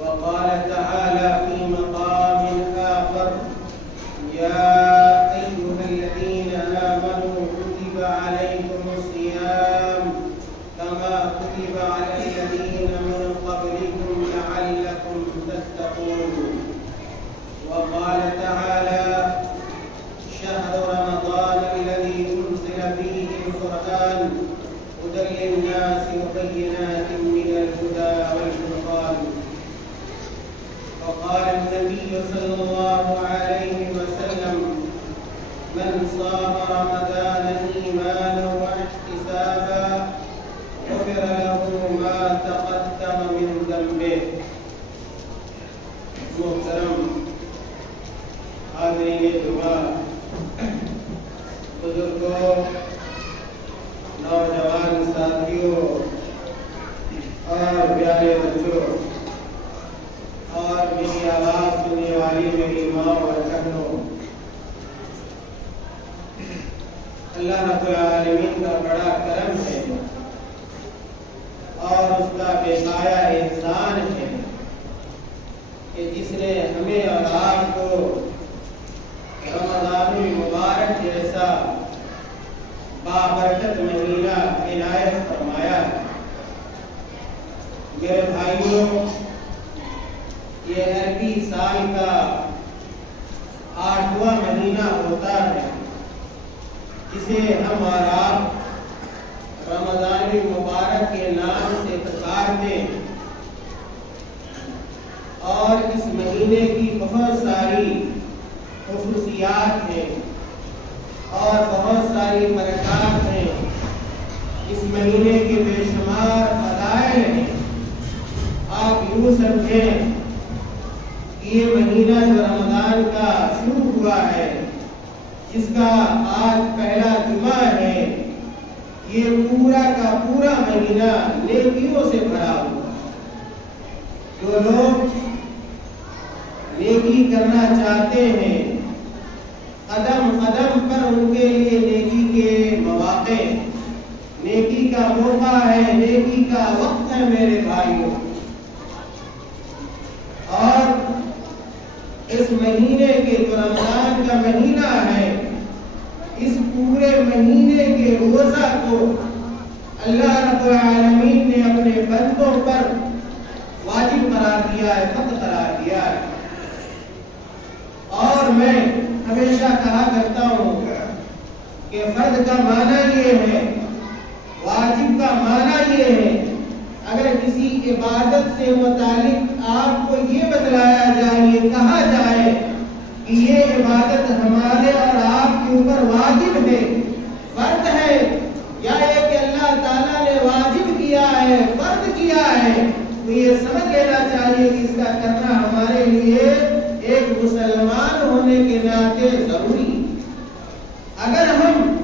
وقال تعالى في مقام آخر يا أيها الذين آمنوا كتب عليكم الصيام كما كتب على الذين من قبلكم لعلكم تتقون. وقال تعالى شهر رمضان الذي أنزل فيه القرآن هدى للناس وبينات من الهدى والفرقان. وقال النبي صلى الله عليه وسلم من صام رمضان إيمانا واحتسابا غفر له ما تقدم من ذنبه. محترم حاضرین جمعہ، بزرگوں، نوجوان ساتھیوں اور پیارے بچوں اور میری آواز سننے والی میری ماں اور بہنوں، اللہ رب العالمین کا بڑا کرم ہے اور اس کا بے پایا احسان ہے کہ جس نے ہمیں اور آپ کو رمضان المبارک جیسا بابرکت مہینہ عنایت فرمایا. میرے بھائیوں، یہ عربی سال کا 8واں مہینہ ہوتا ہے جسے ہم اور آپ رمضان المبارک کے نام سے پکارتے ہیں، اور اس مہینے کی بہت ساری خصوصیات ہیں اور بہت ساری برکات ہیں. اس مہینے کے بے شمار فضائل ہیں. آپ یوں سمجھیں کہ یہ مہینہ جو رمضان کا شروع ہوا ہے، جس کا آج پہلا جمعہ ہے، یہ پورا کا پورا مہینہ نیکیوں سے بھرا ہوا. جو لوگ نیکی کرنا چاہتے ہیں، قدم قدم پر ان کے لیے نیکی کے مواقع، نیکی کا موقع ہے، نیکی کا وقت ہے میرے بھائیوں. اور اس مہینے کے جو رمضان کا مہینہ ہے، اس پورے مہینے کے روزہ کو اللہ رب العالمین نے اپنے بندوں پر واجب قرار دیا ہے، فرض قرار دیا ہے. اور میں ہمیشہ کہا کرتا ہوں کہ فرض کا معنی یہ ہے، واجب کا معنی یہ ہے، اگر کسی عبادت سے متعلق آپ کو یہ بتلایا جائے، یہ کہا جائے کہ یہ عبادت ہمارے اور آپ کے اوپر واجب ہے، فرض ہے، یا یہ کہ اللہ تعالیٰ نے واجب کیا ہے، فرض کیا ہے، تو یہ سمجھ لینا چاہیے کہ اس کا کرنا ہمارے لیے ایک مسلمان ہونے کے ناطے ضروری. اگر ہم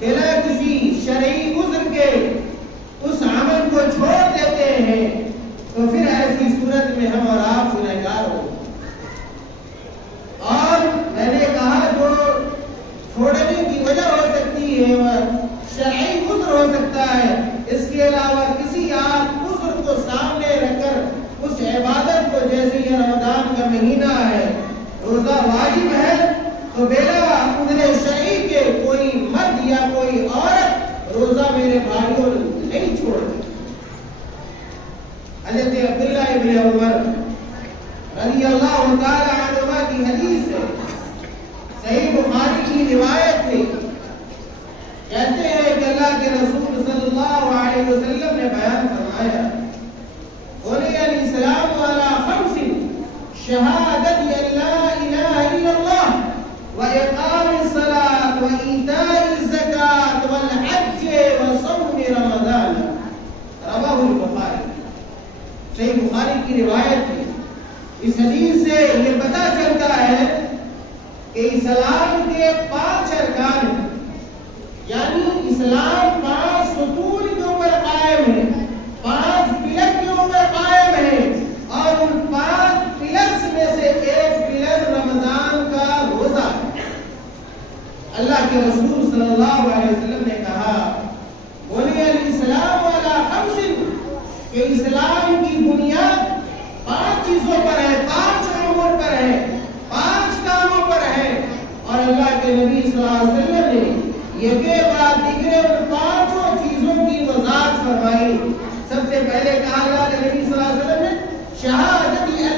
بلا کسی شرعی عذر کے اس عمل کو چھوڑ دیتے ہیں تو پھر ایسی صورت میں ہم اور آپ گنہگار ہوں. اور میں نے کہا جو چھوڑنے کی وجہ ہو سکتی ہے وہ شرعی عذر ہو سکتا ہے، اس کے علاوہ کسی آپ عذر کو سامنے رکھ کر اس عبادت کو، جیسے یہ رمضان کا مہینہ ہے، روزہ واجب ہے، تو بلا عذر شرعی کے کوئی مرد یا کوئی عورت روزہ میرے بھائیوں نہیں چھوڑ سکتی. حضرت عبداللہ ابن عمر رضی اللہ تعالی عنہما کی حدیث ہے، صحیح بخاری کی روایت ہے. کہتے ہیں کہ اللہ کے رسول صلی اللہ علیہ وسلم نے بیان فرمایا، بنی الاسلام علی خمس شہادت ان لا الہ الا اللہ واقام الصلاۃ وایتاء الزکاۃ والحج وصوم رمضان. رواہ البخاری. صحیح بخاری کی روایت ہے. اس حدیث سے یہ پتہ چلتا ہے کہ اسلام کے 5 ارکان ہیں، یعنی اسلام 5 ستون کے اوپر قائم ہے، 5 پلر کے اوپر قائم ہے، اور ان 5 پلرز میں سے ایک پلر رمضان کا روزہ ہے. اللہ کے رسول صلی اللہ علیہ وسلم نے کہا، بنی الاسلام علی خمس، کہ اسلام کی بنیاد چیزوں پر ہے، 5 امور پر ہے، 5 کاموں پر ہے، اور اللہ کے نبی صلی اللہ علیہ وسلم نے یہ کے بعد دیگرے ان 5 چیزوں کی وضاحت فرمائی۔ سب سے پہلے کہا اللہ کے نبی صلی اللہ علیہ وسلم نے شہادت لا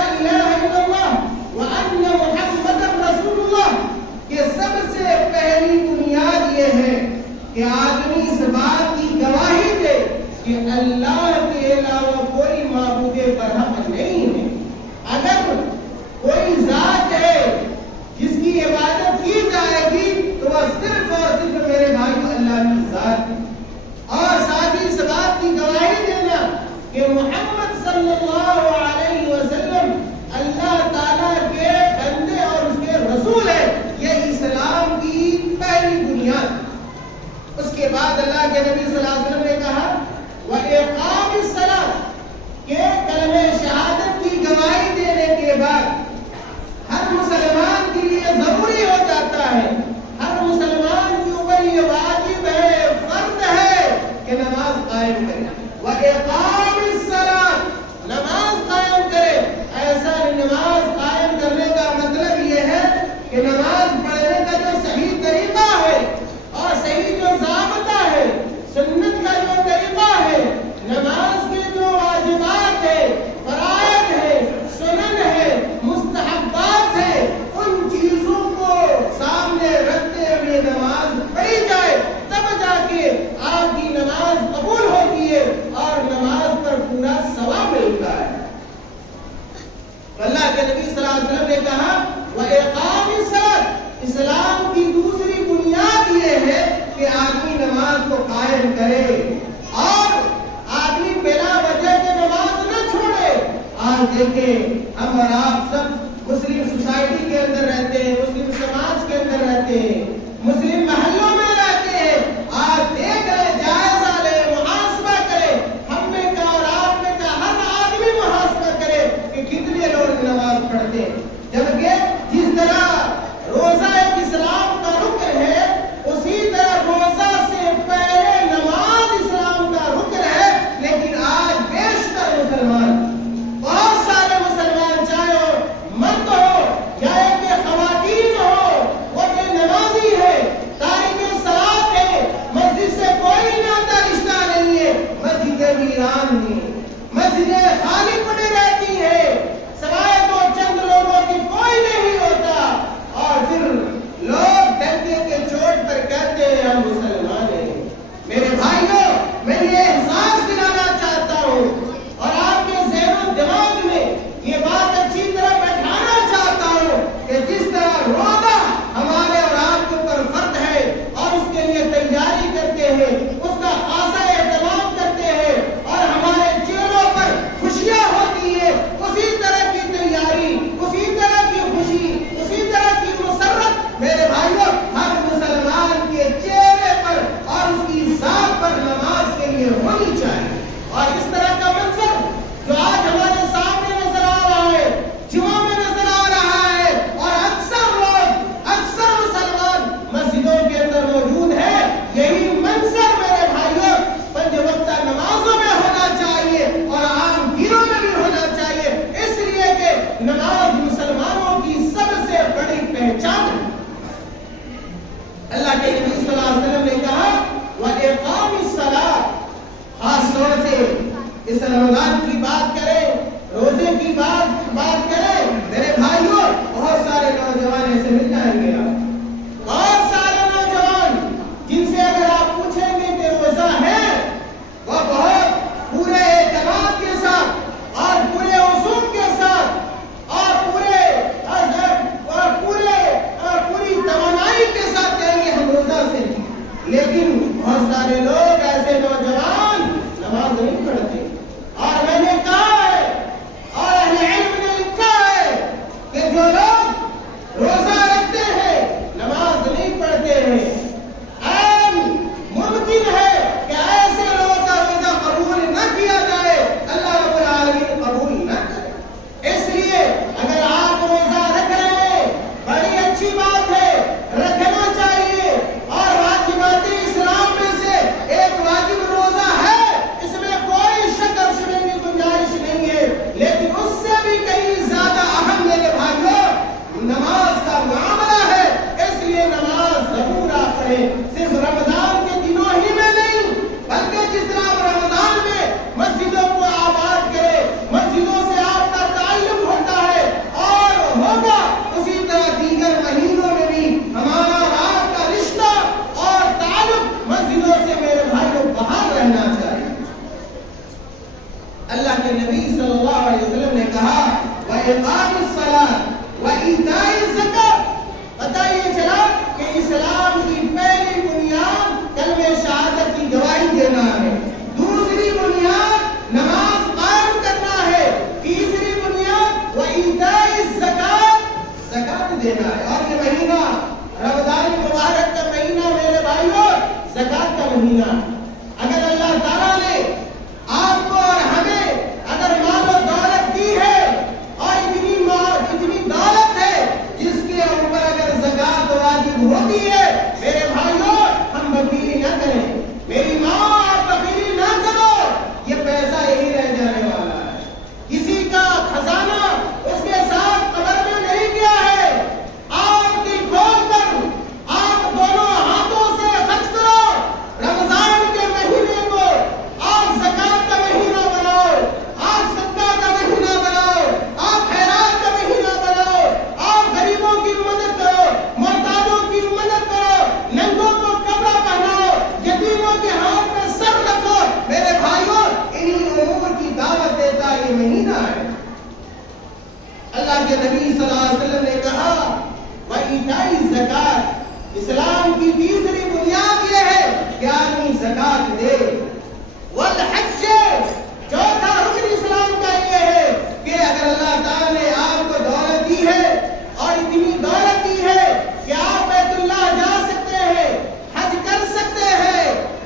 الہ الا اللہ وان محمد رسول اللہ، کہ سب سے پہلی بنیاد یہ ہے کہ آدمی اس بات کی گواہی دے کہ اللہ کے علاوہ کوئی معبود برحق نہیں ہے۔ اگر کوئی ذات ہے جس کی عبادت کی جائے گی تو وہ صرف اور صرف میرے بھائی اللہ کی ذات ہے، اور ساتھ ہی اس بات کی گواہی دینا کہ محمد صلی اللہ علیہ وسلم اللہ تعالیٰ کے بندے اور اس کے رسول ہے، یہ اسلام کی پہلی بنیاد۔ اس کے بعد اللہ کے نبی صلی اللہ علیہ وسلم نے کہا وَإِقَامِ الصَّلَاةِ، کہ کلمہ شہادت کی گواہی دینے کے بعد ہر مسلمان کے لیے ضروری ہو جاتا ہے، ہر مسلمان کے اوپر یہ واجب ہے، فرض ہے کہ نماز قائم کرے۔ وَإِقَامِ الصَّلَاةِ، نماز قائم کرے۔ ایسا نماز قائم کرنے کا مطلب یہ ہے کہ نماز پڑھنے کا جو صحیح طریقہ ہے اور صحیح جو ضابطہ ہے، سنت کا جو طریقہ ہے، نماز کے جو واجبات ہے، فرائض ہے، سنن ہے، مستحبات ہے، ان چیزوں کو سامنے رکھتے ہوئے نماز پڑھی جائے، تب جا کے آپ کی نماز قبول ہوتی ہے اور نماز پر پورا ثواب ملتا ہے۔ اللہ کے نبی صلی اللہ علیہ وسلم نے کہا وَإِقَامِ الصَّلَاةِ، اسلام کی دوسری بنیاد یہ ہے کہ آدمی نماز کو قائم کرے اور آدمی بلا وجہ کے نماز نہ چھوڑے۔ آج دیکھیں ہم اور آپ سب مسلم سوسائٹی کے اندر رہتے ہیں، مسلم سماج کے اندر رہتے ہیں، مسلم محلوں میں رہتے ہیں۔ آج دیکھ رہے، جائزہ لے، محاسبہ کرے، ہم نے کہا اور آپ نے کہا، ہر آدمی محاسبہ کرے کہ کتنے لوگ نماز پڑھتے ہیں۔ جبکہ جس طرح روزہ ایک اسلام کا رکن ہے، اسی طرح روزہ سے پہلے نماز اسلام کا رکن ہے، لیکن آج بیشتر مسلمان، بہت سارے مسلمان، چاہے وہ مرد ہو یا ایک خواتین ہو، وہ بے نمازی ہے، تارک صلاۃ ہے، مسجد سے کوئی ناتا رشتہ نہیں ہے، مسجدیں ویران ہیں، مسجدیں خالی پڑی رہتی ہیں، سوائے 2 لوگوں کی کوئی نہیں ہوتا، اور پھر لوگ ڈنڈے کے چوٹ پر کہتے ہیں ہم مسلمان ہیں۔ میرے بھائیوں، میں یہ احساس دلانا چاہتا ہوں اور آپ کے ذہن و دماغ میں یہ بات اچھی طرح بیٹھانا چاہتا ہوں کہ جس طرح روزہ ہمارے اور آپ کے اوپر فرض ہے اور اس کے لیے تیاری کرتے ہیں، اس کا خاصا اہتمام کرتے ہیں اور ہمارے چہروں پر خوشیاں ہوتی ہے، اسی طرح کی تیاری، اسی طرح کی خوشی، اسی طرح کی مسرت میرے بھائیوں ہر مسلمان کے چہرے پر اور اس کی ذات پر نماز کے لیے ہونی چاہیے۔ اور اس طرح کا منظر جو آج ہمارے سامنے نظر آ رہا ہے، جمعہ میں نظر آ رہا ہے، اور اکثر لوگ، اکثر مسلمان مسجدوں کے اندر موجود ہے، یہی منظر میرے بھائیوں 5 وقتہ نمازوں میں ہونا چاہیے اور عام دنوں میں بھی ہونا چاہیے، اس لیے کہ نماز مسلمانوں کی سب سے بڑی پہچان ہے۔ اللہ کے نبی صلی اللہ علیہ وسلم نے کہا وَإِقَامِ الصَّلَاةِ، خاص طور سے اس رمضان کی بات کریں، روزے کی بات کریں، میرے بھائیوں بہت سارے نوجوان ایسے مل جائیں گے، بہت سارے نوجوان جن سے اگر آپ پوچھیں گے کہ روزہ ہے، وہ بہت پورے اعتماد کے ساتھ اور پورے اصول کے ساتھ اور پوری توانائی کے ساتھ کہیں گے ہم روزہ سے، لیکن بہت سارے لوگ ایسے نوجوان نماز نہیں پڑھتے۔ اور میں نے کہا ہے اور اہل علم نے لکھا ہے کہ جو لوگ روزہ رکھتے ہیں نماز نہیں پڑھتے ہیں، ممکن ہے کہ ایسے لوگوں کا روزہ قبول نہ کیا جائے، اللہ رب العالمین قبول نہ کرے۔ اس لیے اگر آپ روزہ رکھ رہے ہیں بڑی اچھی بات ہے، رکھنا چاہیے، اور واجبات اسلام میں سے ایک واجب روزہ ہے، اس میں کوئی شک اور شبہ کی گنجائش نہیں ہے، لیکن اس سے بھی ہے صرف رمضان کے دنوں ہی میں نہیں، بلکہ جس طرح آپ رمضان میں مسجدوں کو آباد کرے، مسجدوں سے آپ کا تعلق ہوتا ہے اور ہوگا، اسی طرح دیگر مہینوں میں بھی ہمارا آپ کا رشتہ اور تعلق مسجدوں سے میرے بھائیوں باہر رہنا چاہیے۔ اللہ کے نبی صلی اللہ علیہ وسلم نے کہا وَإِقَامِ الصَّلَاةِ وَإِيتَاءِ الزَّكَاةِ، پتہ یہ چلا کہ اسلام کی پہلی بنیاد کلمہ شہادت کی گواہی دینا ہے، دوسری بنیاد نماز قائم کرنا ہے، تیسری بنیاد وَإِيتَاءِ الزَّكَاةِ، زکات دینا ہے۔ اور یہ مہینہ رمضان مبارک کا مہینہ میرے بھائیوں زکات کا مہینہ ہے۔ اگر اللہ تعالیٰ نے آپ کو اور ہمیں اگر مال و دولت دی ہے اور اتنی دولت ہے جس کے اوپر اگر زکات واجب ہوتی ہے، میرے بھائیوں ہم بخیلی نہ کریں، میری ماں آپ بخیلی نہ کرو، یہ پیسہ یہی رہ جانے والا ہے، کسی کا خزانہ اس کے ساتھ قبر میں نہیں گیا ہے۔ آپ دل کھول کر آپ دونوں ہاتھوں سے خرچ کرو، رمضان کے مہینے کو آپ زکات کا مہینہ بناؤ، آپ صدقہ کا مہینہ بناؤ، آپ خیرات کا مہینہ بناؤ، آپ غریبوں کی مدد کرو، محتاجوں کی مدد کرو، ننگوں کو کپڑا پہناؤ، یتیموں کے ہاتھ میں سر رکھو۔ میرے بھائیوں انہی امور کی دعوت دیتا یہ مہینہ ہے۔ اللہ کے نبی صلی اللہ علیہ وسلم نے کہا وَإِيتَاءِ الزَّكَاةِ، اسلام کی تیسری بنیاد یہ ہے کہ آدمی زکات دے۔ والحج، چوتھا رکن اسلام کا یہ ہے کہ اگر اللہ تعالیٰ نے آپ کو دولت دی ہے اور اتنی دولت دی ہے کہ آپ بیت اللہ جا سکتے ہیں، حج کر سکتے ہیں،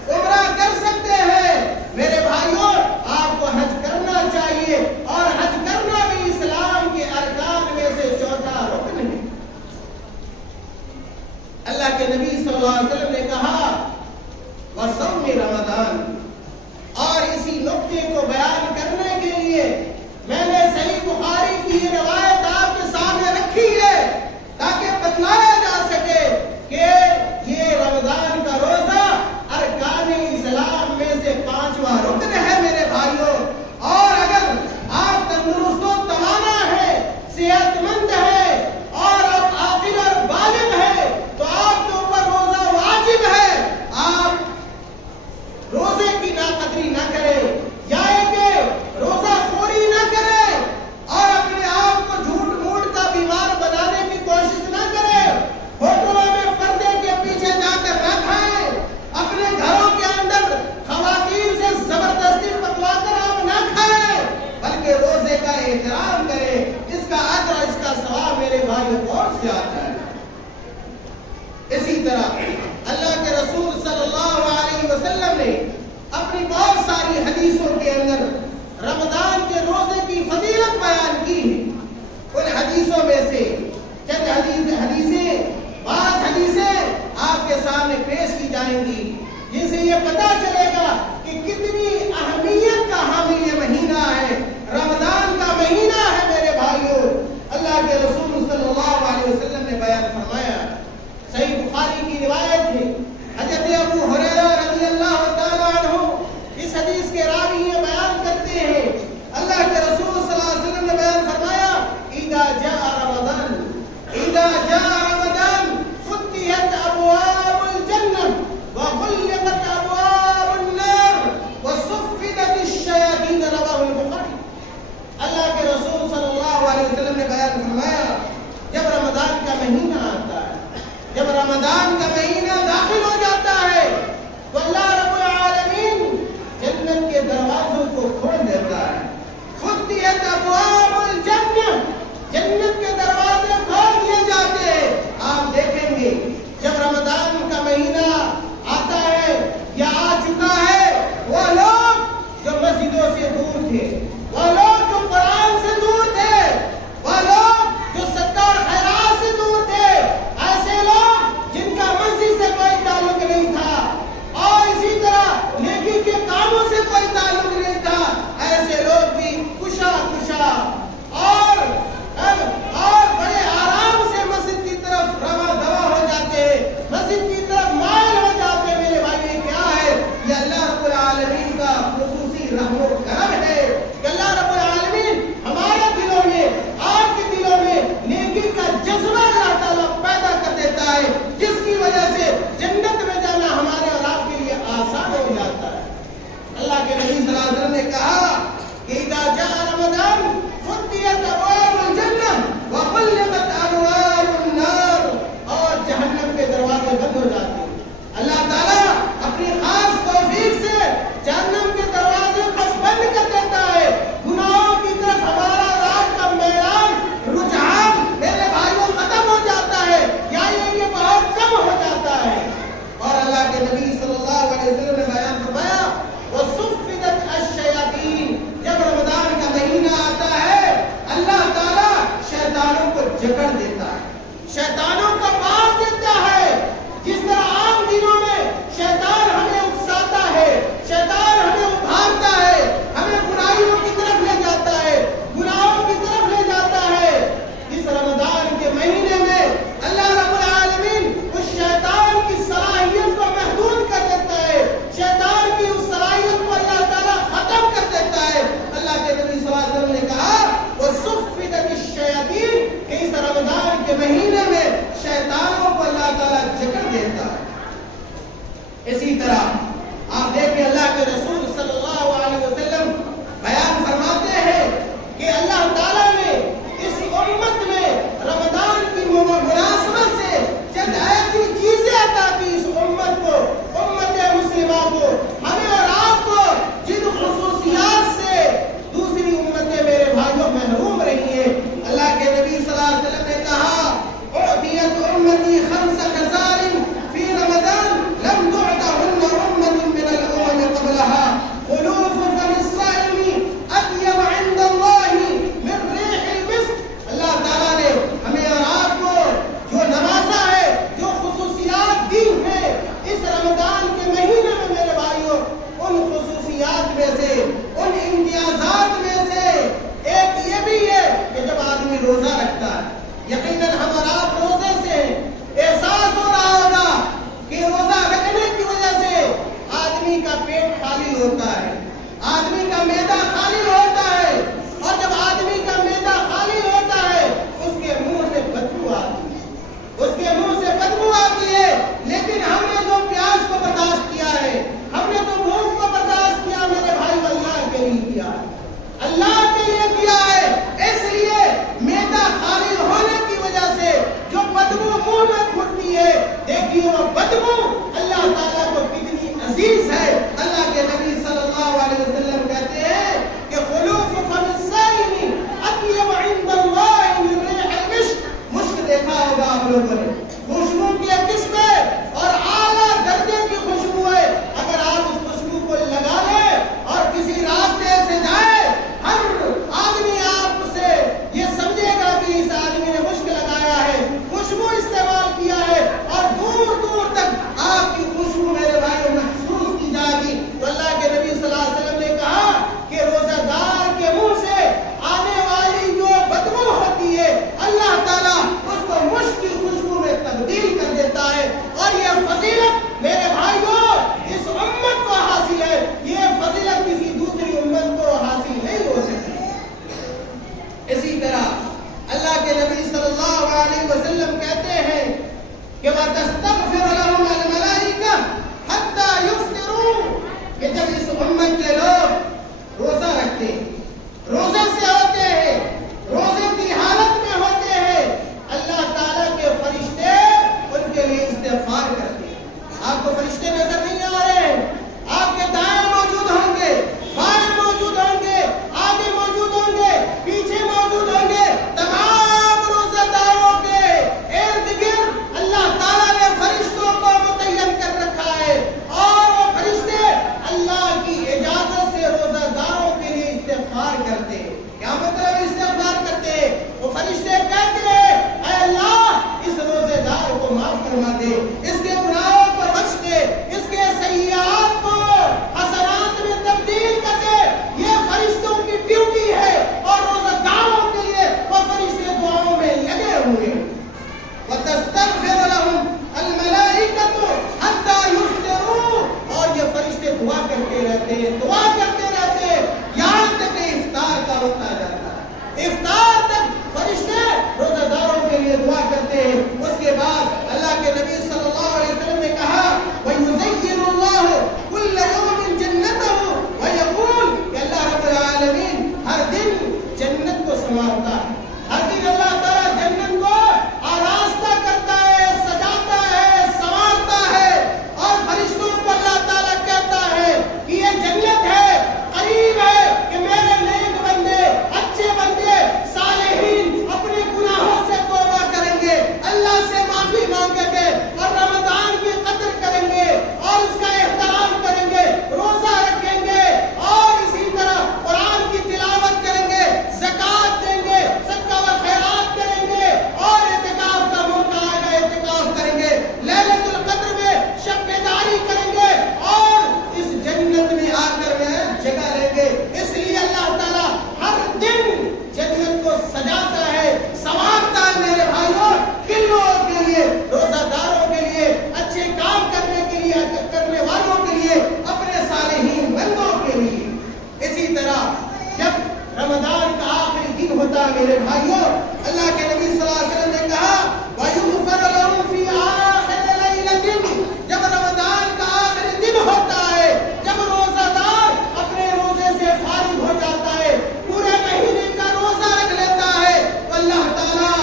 عمرہ کر سکتے ہیں، میرے بھائیوں آپ کو حج کرنا چاہیے، اور حج کرنا بھی اسلام کے ارکان میں سے چوتھا رکن ہے۔ اللہ کے نبی صلی اللہ علیہ وسلم نے کہا وَصَوْمِ رمضان، اور اسی نقطے کو بیان کرنے کے لیے میں نے صحیح بخاری کی یہ روایت آپ کے سامنے رکھی ہے تاکہ بتلایا جا سکے کہ یہ رمضان کا روزہ ارکان اسلام میں سے پانچواں رکن ہے میرے بھائیوں۔ اور اگر آپ تندرست و توانا ہے، صحت مند ہے اور آپ عاقل اور بالغ ہے تو آپ کے اوپر روزہ واجب ہے۔ آپ روزے کی ناقدری نہ کرے، یا کہ روزہ خوری نہ کرے اور اپنے آپ کو جھوٹ موٹ کا بیمار بنانے کی کوشش نہ کرے، ہوٹلوں میں پردے کے پیچھے جا کر نہ کھائیں، اپنے گھروں کے اندر خواتین سے زبردستی پکوا کر آپ نہ کھائیں، بلکہ روزے کا احترام کریں، جس کا اجر اور اس کا ثواب میرے بھائیوں بہت سے آتا ہے۔ اسی طرح اللہ کے رسول صلی اللہ علیہ وسلم نے اپنی بہت ساری حدیثوں کے اندر رمضان کے روزے کی فضیلت بیان کی ہے۔ ان حدیثوں میں سے چند بعض حدیثیں آپ کے سامنے پیش کی جائیں گی، جن سے یہ پتہ چلے گا کہ کتنی اہمیت کا حامل یہ مہینہ ہے، رمضان کا مہینہ ہے میرے بھائیوں۔ اللہ کے رسول صلی اللہ علیہ وسلم نے بیان فرمایا، صحیح بخاری کی روایت ہے، حضرت ابو ہریرہ رضی اللہ تعالیٰ عنہ اس حدیث کے راوی یہ بیان کرتے ہیں، اللہ کے رسول صلی اللہ علیہ وسلم نے بیان فرمایا اذا جاء رمضان فتحت ابواب الجنہ وغلقت ابواب النار وصفدت الشیاطین، رواه البخاری۔ اللہ کے رسول صلی اللہ علیہ وسلم نے بیان فرمایا جب رمضان کا مہینہ آتا ہے، جب رمضان کا مہینہ داخل ہو جاتا ہے تو اللہ رب العالمین جنت کے دروازوں کو کھول دیتا ہے۔ فتحت ابواب الجنہ، جنت کے دروازے کھول دیے جاتے ہیں۔ آپ دیکھیں گے جب رمضان کا مہینہ آتا ہے یا آ چکا ہے، وہ لوگ جو مسجدوں سے دور تھے، وہ لوگ جو قرآن سے دور تھے، وہ لوگ جو صدقہ اور خیرات سے دور تھے، ایسے لوگ جن کا مسجد سے کوئی تعلق نہیں تھا اور اسی طرح نیکی کے کاموں سے کوئی تعلق نہیں تھا، ایسے لوگ بھی خوشا اور بڑے آرام سے مسجد کی طرف رواں دوا ہو جاتے ہیں، مسجد کی طرف مائل وفتحت ابواب الجنہ وغلقت ابواب النار، اور جہنم کے دروازے بند ہو جاتے ہیں۔ اللہ تعالیٰ اپنی خاص توفیق سے جہنم کے دروازے کو بند کر دیتا ہے، گناہوں کی طرف ہمارا رات کا میلان رجحان میرے بھائیوں ختم ہو جاتا ہے، یعنی یہ بہت کم ہو جاتا ہے۔ اور اللہ کے نبی صلی اللہ علیہ وسلم نے بیان فرمایا وَصُفِّدَتْ الشَّيَاطِينُ، جب رمضان کا مہینہ آتا ہے اللہ تعالیٰ شیطانوں کو جکڑ دیتا ہے، شیطانوں کو مار دیتا ہے۔ جس طرح عام دنوں میں شیطان ہمیں اکساتا ہے، شیطان ہمیں ابھارتا ہے، ہمیں برائیوں کی طرف لے جاتا ہے، گناہوں کی طرف لے جاتا ہے، اس رمضان کے مہینے میں اللہ رب العالمین اس شیطان کی صلاحیت کو محدود کر دیتا ہے، شیطان کی اس صلاحیت کو اللہ تعالیٰ ختم کر دیتا ہے۔ اللہ کے نبی صلی اللہ علیہ وسلم نے کہا وَصُفِّدَتِ الشَّيَاطِينُ کہ اس رمضان کے مہینے میں شیطانوں کو اللہ تعالیٰ جکڑ دیتا ہے۔ اسی طرح آپ دیکھیں اللہ کے رسول صلی اللہ علیہ وسلم بیان فرماتے ہیں کہ اللہ تعالیٰ نے اس امت میں رمضان کی مناسبت سے چند ایسی چیزیں عطا کی اس امت کو، امت مسلمہ کو، ہمیں اور آپ کو، جن خصوصیات سے دوسری امتیں میرے بھائیوں محروم رہی ہیں۔ اللہ کے نبی صلی اللہ علیہ وسلم نے کہا اعطیت امتی خمس خصال فی رمضان لم تعطہن امت من الامم قبلها، خلوف فم الصائم اطیب عند اللہ من ریح المسک۔ اللہ تعالیٰ نے ہمیں اور آپ کو جو نوازا ہے، جو خصوصیات دی ہیں اس رمضان کے مہینے میں میرے بھائیوں، ان خصوصیات میں سے، ان امتیازات میں سے ایک یہ بھی ہے کہ جب آدمی روزہ رکھتا ہے، یقیناً ہم اور آپ روزے سے احساس ہو رہا ہوگا کہ روزہ رکھنے کی وجہ سے آدمی کا پیٹ خالی ہوتا ہے، آدمی کا معدہ خالی ہوتا ہے، اور جب آدمی کا معدہ خالی ہوتا ہے اس کے منہ سے بدبو آتی ہے، اس کے منہ سے بدبو آتی ہے۔ لیکن ہم نے جو پیاس کو برداشت کیا ہے، ہم نے تو بھوک کو برداشت کیا میرے بھائی، اللہ کے لیے کیا ہے، اللہ کے لیے کیا ہے، اس لیے معدہ خالی ہونے کی وجہ سے جو بدبو منہ میں پھوٹتی ہے، دیکھیے وہ بدبو اللہ تعالیٰ کو کتنی عزیز ہے۔ اللہ کے نبی صلی اللہ علیہ وسلم کہتے ہیں کہ خلوف فم الصائم اطیب عند اللہ من ریح المسک، مشک دیکھا ہوگا آپ لوگوں نے، خوشبو کی ایک قسم ہے اور اعلیٰ درجے کی خوشبو ہے۔ اگر آپ اس خوشبو کو لگا لیں اور کسی راستے سے جائیں، ہر آدمی آپ سے یہ سمجھے گا کہ اس آدمی نے مشک لگایا ہے، خوشبو استعمال کیا ہے، اور دور دور تک آپ کی خوشبو میرے بھائیوں محسوس کی جائے گی۔ تو اللہ کے نبی صلی اللہ علیہ وسلم نے کہا کہ روزہ دار کے منہ سے آنے والی جو بدبو ہوتی ہے اللہ تعالیٰ اس کو مشک کی خوشبو میں تبدیل کر دیتا ہے، اور یہ فضیلت میرے بھائیوں اس امت کو حاصل ہے، یہ فضیلت کسی دوسری امت کو حاصل نہیں ہو سکتی۔ اسی طرح اللہ کے نبی صلی اللہ علیہ وسلم کہتے ہیں کہ وَتَسْتَغْفِرُ لَهُمْ الْمَلَائِكَةُ حَتَّى يُفْطِرُوا، کہ جب اس امت کے لوگ روزہ رکھتے ہیں، روزے سے ہوتے ہیں، روزے کی حالت میں ہوتے ہیں، اللہ تعالیٰ کے فرشتے ان کے لیے استغفار کرتے ہیں۔ آپ کو فرشتے نظر نہیں آ رہے ہیں، آپ کے دائیں موجود ہوں گے، بائیں موجود ہوں گے، آگے موجود ہوں گے، پیچھے موجود ہوں گے، تمام روزہ داروں کے ارد گرد اللہ تعالیٰ نے فرشتوں کو متعین کر رکھا ہے، اور وہ فرشتے اللہ کی اجازت سے روزہ داروں کے لیے استغفار کرتے ہیں۔ کیا مطلب استغفار کرتے ہیں؟ وہ فرشتے کہتے ہیں اے اللہ اس روزے دار کو معاف فرما دے، اس کے گناہوں کو بخش دے، اس کے سیئات کو حسنات میں تبدیل کر دے۔ یہ فرشتوں کی ڈیوٹی ہے، اور روزہ داروں کے لیے وہ فرشتے دعاؤں میں لگے ہوئے ہیں۔ وَتَسْتَغْفِرُ لَهُمْ الْمَلَائِكَةُ حَتَّى يُفْطِرُوا، اور یہ فرشتے دعا کرتے رہتے ہیں، دعا کرتے رہتے ہیں، یہاں تک کہ افطار کا وقت آ جاتا ہے۔ افطار تک فرشتے روزہ داروں کے لیے دعا کرتے ہیں۔ اس کے بعد اللہ کے نبی صلی اللہ علیہ وسلم نے کہا وَيُزَيِّنُ اللَّهُ كُلَّ يَوْمٍ جَنَّتَهُ وَيَقُولُ کہ اللہ رب العالمین ہر دن جنت کو سنوارتا دن ہوتا ہے میرے بھائیوں. اللہ کے نبی صلی اللہ علیہ وسلم نے کہا وَيُغْفَرُ لَهُمْ فِي آخِرِ لَيْلَةٍ. جب رمضان کا آخری دن ہوتا ہے، جب روزہ دار اپنے روزے سے فارغ ہو جاتا ہے، پورے مہینے کا روزہ رکھ لیتا ہے، تو اللہ تعالیٰ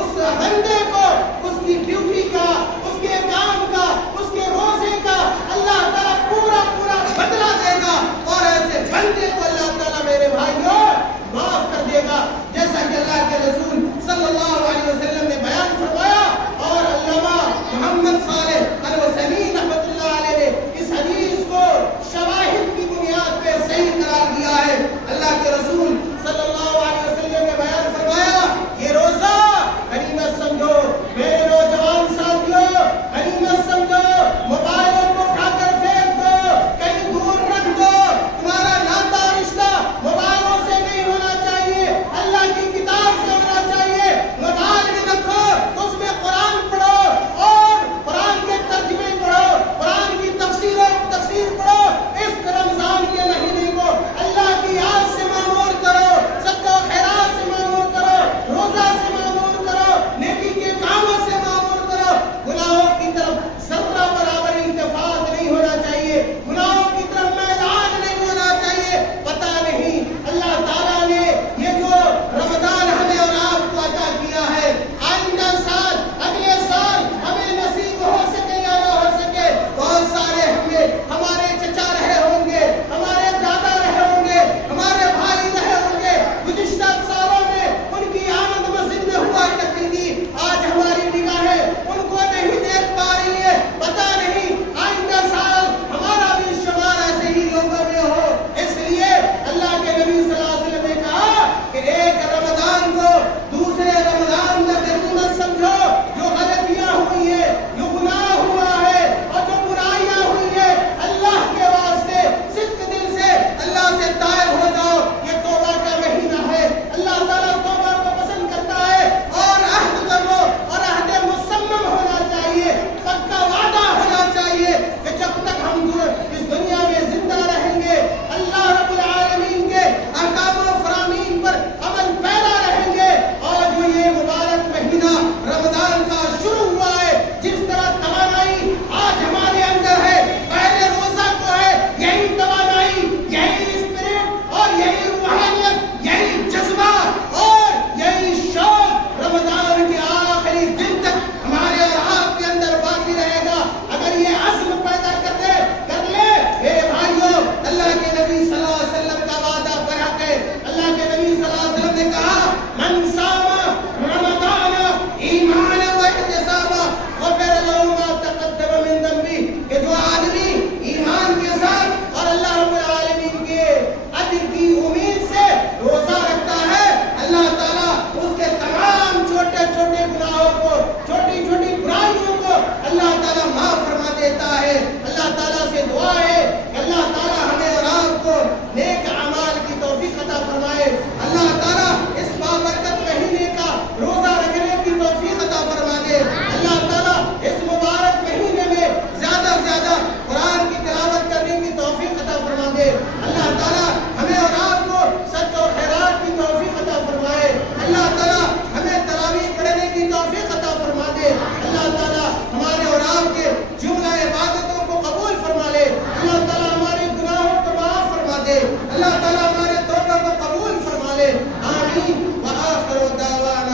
اس بندے کو اس کی ڈیوٹی کا، اس کے کام کا، اس کے روزے کا اللہ تعالیٰ پورا بدلہ دے گا، اور ایسے بندے کو اللہ تعالیٰ میرے بھائیوں معاف کر دے گا، جیسا کہ اللہ کے رسول صلی اللہ علیہ وسلم نے بیان فرمایا. اور علامہ محمد صالح العثیمین رحمۃ اللہ علیہ نے اس حدیث کو شواہد کی بنیاد پہ صحیح قرار دیا ہے. اللہ کے رسول صلی اللہ علیہ وسلم نے بیان فرمایا یہ روزہ غنیمت سمجھو میرے نوجوان ساتھیوں، غنیمت سمجھو، موبائلوں کو اٹھا کر پھینک دو، کہیں دور رکھ دو. تمہارا ناتا رشتہ موبائلوں سے نہیں ہونا چاہیے، اللہ کی کتاب سے ہونا چاہیے. موبائل بھی رکھو تو اس میں قرآن پڑھو اور قرآن کے ترجمے پڑھو، قرآن کی تفسیر پڑھو. اس رمضان کے مہینے کو اللہ کی یاد سے معمور کرو، صدقہ و خیرات سے معمور کرو، روزہ سے معمور کرو، نیکی کے کاموں سے معمور کرو. گناہوں کی طرف ذرہ برابر التفات نہیں ہونا چاہیے، گناہوں کی طرف میدان نہیں ہونا چاہیے. پتہ نہیں اللہ تعالیٰ نے یہ جو رمضان ہمیں اور آپ کو عطا کیا ہے، آئندہ سال اگلے سال ہمیں نصیب ہو سکے یا نہ ہو سکے. بہت سارے ہمارے چچا رہے ہوں گے، ہمارے دادا رہے ہوں گے، ہمارے بھائی رہے ہوں گے، گزشتہ سالوں میں ان کی آمد مسجد میں ہوا کرتی تھی، آج ہماری نگاہیں ان کو نہیں دیکھ پا رہی ہے. پتہ نہیں آئندہ سال ہمارا بھی شمار ایسے ہی لوگوں میں ہو. اس لیے اللہ کے نبی صلی اللہ علیہ وسلم نے کہا کہ ایک رمضان کو دوسرے رمضان میں غنیمت سمجھو. جو غلطیاں ہوئی ہیں، جو گناہ ہوا ہے اور جو برائیاں ہوئی ہیں، اللہ کے واسطے صدق دل سے اللہ سے تائب ہو جاؤ. یہ توبہ کا مہینہ ہے، اللہ تعالیٰ توبہ کو پسند کرتا ہے. اور عہد کرو، اور عہد مسمم ہونا چاہیے، پکا وعدہ ہونا چاہیے کہ جب تک ہم اس دنیا میں زندہ رہیں گے، اللہ رب العالمین کے احکام و فرامین پر عمل پیدا رہیں گے. اور جو یہ مبارک مہینہ رمضان کا شروع ہوا ہے، جس طرح توانائی آج ہمارے اندر ہے، پہلے روزہ کو ہے، یہی توانائی، یہی اسپرٹ اور یہی روحانیت، یہی جذبہ اور یہی شوق رمضان کے آخری دن تک ہمارے اور آپ کے اندر باقی رہے گا. اگر یہ عزم پیدا کر لے میرے بھائیوں، اللہ کے نبی صلی اللہ علیہ وسلم کا وعدہ برحق ہے. اللہ کے نبی صلی اللہ علیہ وسلم نے کہا من صام رمضان ایمانا واحتسابا غفر له ما تقدم من ذنبه. کہ جو آدمی ایمان کے ساتھ اور اللہ رب العالمین کے اجر کی امید سے روزہ رکھتا ہے، اللہ تعالیٰ اس کے تمام چھوٹے چھوٹے گناہوں کو، چھوٹی چھوٹی برائیوں کو اللہ تعالیٰ معاف فرما دیتا ہے. اللہ تعالیٰ سے دعا ہے کہ اللہ تعالیٰ ہمیں اور آپ کو نیک اعمال کی توفیق عطا فرمائے. اللہ تعالیٰ اس بابرکت مہینے کا روزہ رکھنے کی توفیق عطا فرما دے. اللہ تعالیٰ اس مبارک مہینے میں زیادہ سے زیادہ قرآن کی تلاوت کرنے کی توفیق عطا فرما دے. اللہ تعالیٰ ہمیں اور آپ کو سچ و خیرات کی توفیق عطا فرمائے. اللہ تعالیٰ ہمیں تراویح پڑھنے کی توفیق عطا فرما دے. اللہ تعالیٰ ہمارے اور آپ کے جملہ عبادتوں کو قبول فرما لے. اللہ تعالیٰ ہمارے گناہوں کو معاف فرما دے. اللہ تعالیٰ ہمارے توبہ کو قبول فرما لے. آمین. وآخر دعوانا